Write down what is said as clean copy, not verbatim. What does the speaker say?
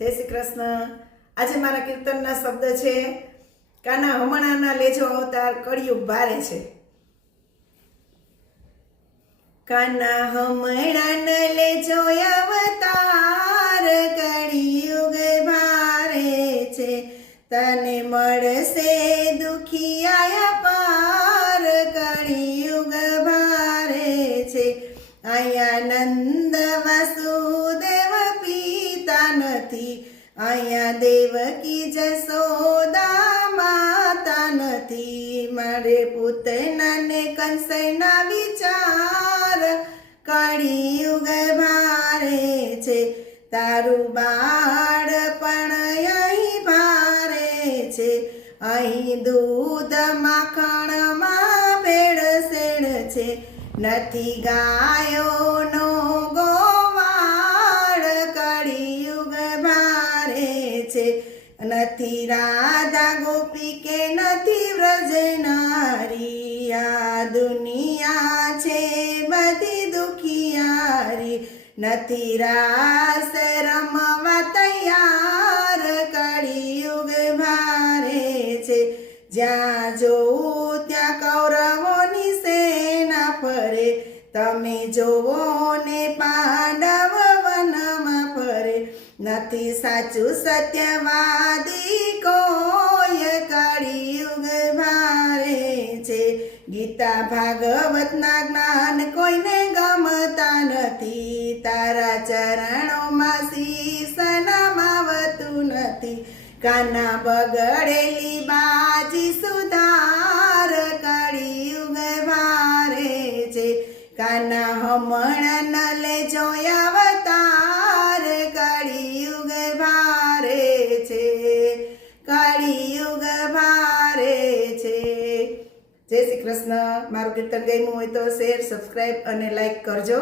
જય શ્રી કૃષ્ણ। આજે મારા કીર્તનના શબ્દ છે કાના હમણાના લેજો અવતાર કળિયુગ ભારે છે। કાના હમણાના લેજો અવતાર કળિયુગ ભારે છે, તને મળશે દુખિયા પાર કળિયુગ ભારે છે। અહીંયા નંદ વાસુદેવ પિતા નથી, અહીંયા દેવકી જશોદા માતા નથી। મારે પૂતનાને કંસના વિચાર કળિયુગ ભારે છે, તારું બાળપણ અહીં ભારે છે। અહીં દૂધ માખણમાં ભેળસેળ છે, નથી ગાયોનો ગોવાળ કળિયુગ ભારે છે। નથી રાધા ગોપી કે નથી વ્રજ નારી, આ દુનિયા છે બધી દુખિયારી। નથી રાસ રમવા તૈયાર કળિયુગ ભારે છે, જ્યાં જોઉં ત્યાં કૌરવોની સેના ફરે, તમે જોવો ને પાંડવ વનમાં ફરે। નથી સાચું સત્યવાદી કોઈ કળિયુગ ભારે છે, ગીતા ભાગવતના જ્ઞાન કોઈને ગમતા નથી, તારા ચરણોમાં શીશ નમાવતું નથી। કાના બગડેલી બાજી સુધાર કળિયુગ ભારે છે, કાના હમણાં ન લેજો અવતાર કળિયુગ ભારે છે, કળિયુગ ભારે છે। જય શ્રી કૃષ્ણ। મારું કીર્તન ગમ્યું હોય તો શેર, સબસ્ક્રાઈબ અને લાઈક કરજો।